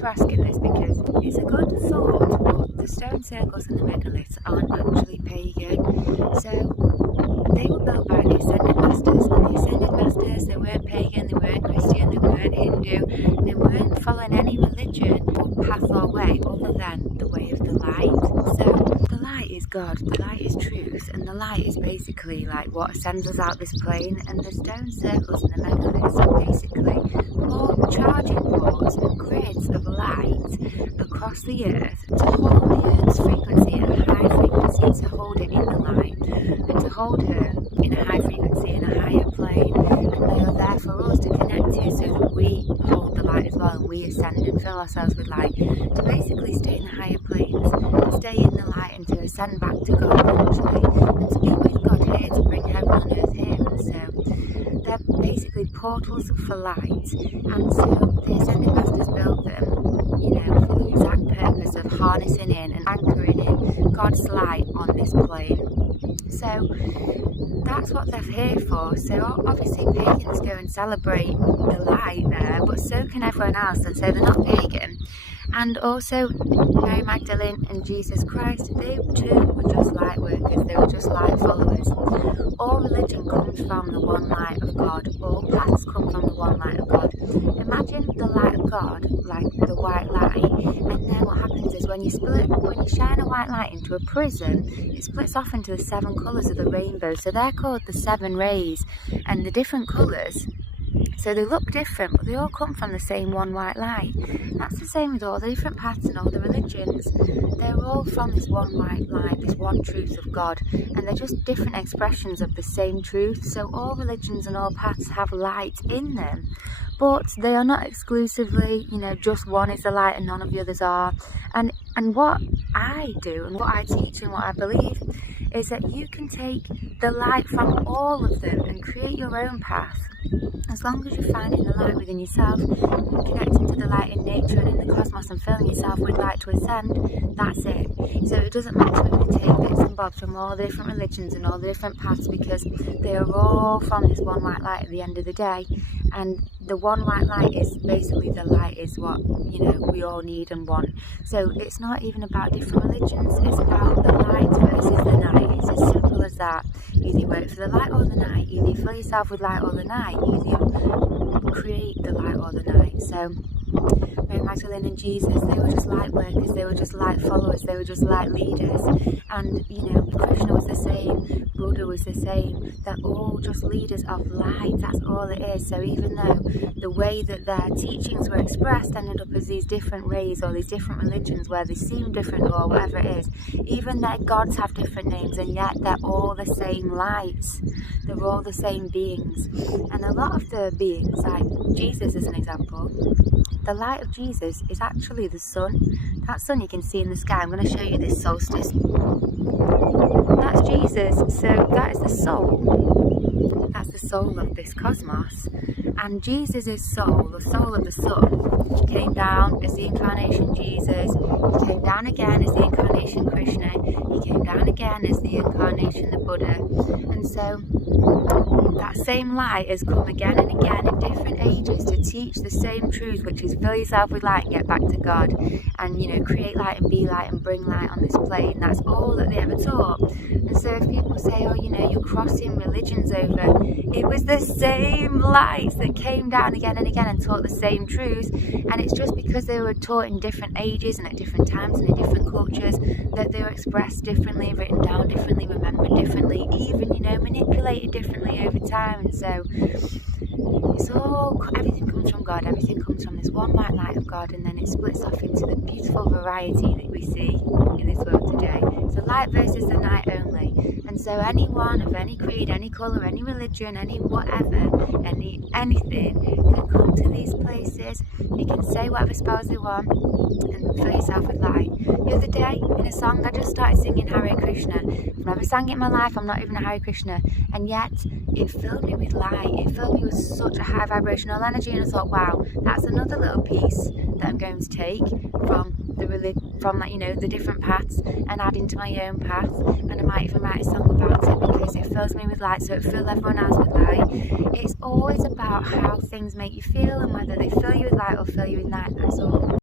for asking this because it's a good thought, but the stone circles and the megaliths aren't actually pagan. So they were built by the Ascended Masters, and the Ascended Masters, they weren't pagan, they weren't Christian, they weren't Hindu, they weren't following any religion or path or way other than the way of the light. So the light is God, the light is truth, and the light is basically like what sends us out this plane, and the stone circles and the megaliths are basically charging ports and grids of light across the earth to hold the earth's frequency at a high frequency, to hold it in the light, and to hold her in a high frequency in a higher plane. And they are there for us to connect to, so that we hold the light as well, and we ascend and fill ourselves with light, to basically stay in the higher planes, and stay in the light, and to ascend back to God eventually, and to be with God here, to bring heaven on earth here. And so they're basically portals for light, and so the Ascended Masters built them, for the exact purpose of harnessing in and anchoring in God's light on this plane. So that's what they're here for. So obviously pagans go and celebrate the light there, but so can everyone else, and so they're not pagan. And also Mary Magdalene and Jesus Christ, they too were just light workers, they were just light followers. All religion comes from the one light of God, all paths come from the one light of God. Imagine the light of God, like the white light, and then what happens is when you shine a white light into a prism, it splits off into the 7 colours of the rainbow. So they're called the 7 rays, and the different colours, so they look different, but they all come from the same one white light. That's the same with all the different paths and all the religions. They're all from this one white light, this one truth of God, and they're just different expressions of the same truth. So all religions and all paths have light in them, but they are not exclusively, just one is the light and none of the others are. And what I do and what I teach and what I believe is that you can take the light from all of them and create your own path. As long as you're finding the light within yourself, and connecting to the light in nature and in the cosmos, and filling yourself with light to ascend, that's it. So it doesn't matter if you take bits and bobs from all the different religions and all the different paths, because they are all from this one white light at the end of the day. And the one white light is basically, the light is what we all need and want. So it's not even about different religions, it's about the light versus the night. It's as simple as that. Either you work for the light or the night, either you fill yourself with light or the night, either you create the light or the night. So Mary Magdalene and Jesus, they were just light workers, they were just light followers, they were just light leaders. And Krishna was the same, Buddha was the same. They're all just leaders of light, that's all it is. So even though the way that their teachings were expressed ended up as these different rays or these different religions where they seem different or whatever it is, even their gods have different names, and yet they're all the same lights, they're all the same beings. And a lot of the beings, like Jesus as an example, the light of Jesus is actually the sun. That sun you can see in the sky. I'm going to show you this solstice. That's Jesus. So that is the soul. That's the soul of this cosmos. And Jesus' soul, the soul of the sun, came down as the incarnation Jesus. He came down again as the incarnation Krishna. He came down again as the incarnation the Buddha. And so that same light has come again and again in different ages to teach the same truth, which is fill yourself with light and get back to God, and create light and be light and bring light on this plane. That's all that they ever taught. And so if people say, you're crossing religions over, it was the same lights that came down again and again and taught the same truth. And it's just because they were taught in different ages and at different times and in different cultures that they were expressed differently, written down differently, remembered differently, even manipulated differently over time. And so everything comes from God, everything comes from this one white light of God, and then it splits off into the beautiful variety that we see in this world today. So light versus the night only. And so anyone of any creed, any colour, any religion, any whatever, anything can come to these places. You can say whatever spells they want and fill yourself with light. The other day in a song I just started singing Hare Krishna. I've never sang it in my life, I'm not even a Hare Krishna, and yet it filled me with light, it filled me with such a high vibrational energy, and I thought, wow, that's another little piece that I'm going to take from the different paths and add into my own path, and I might even write a song about it because it fills me with light, so it fills everyone else with light. It's always about how things make you feel and whether they fill you with light or fill you with night, that's all.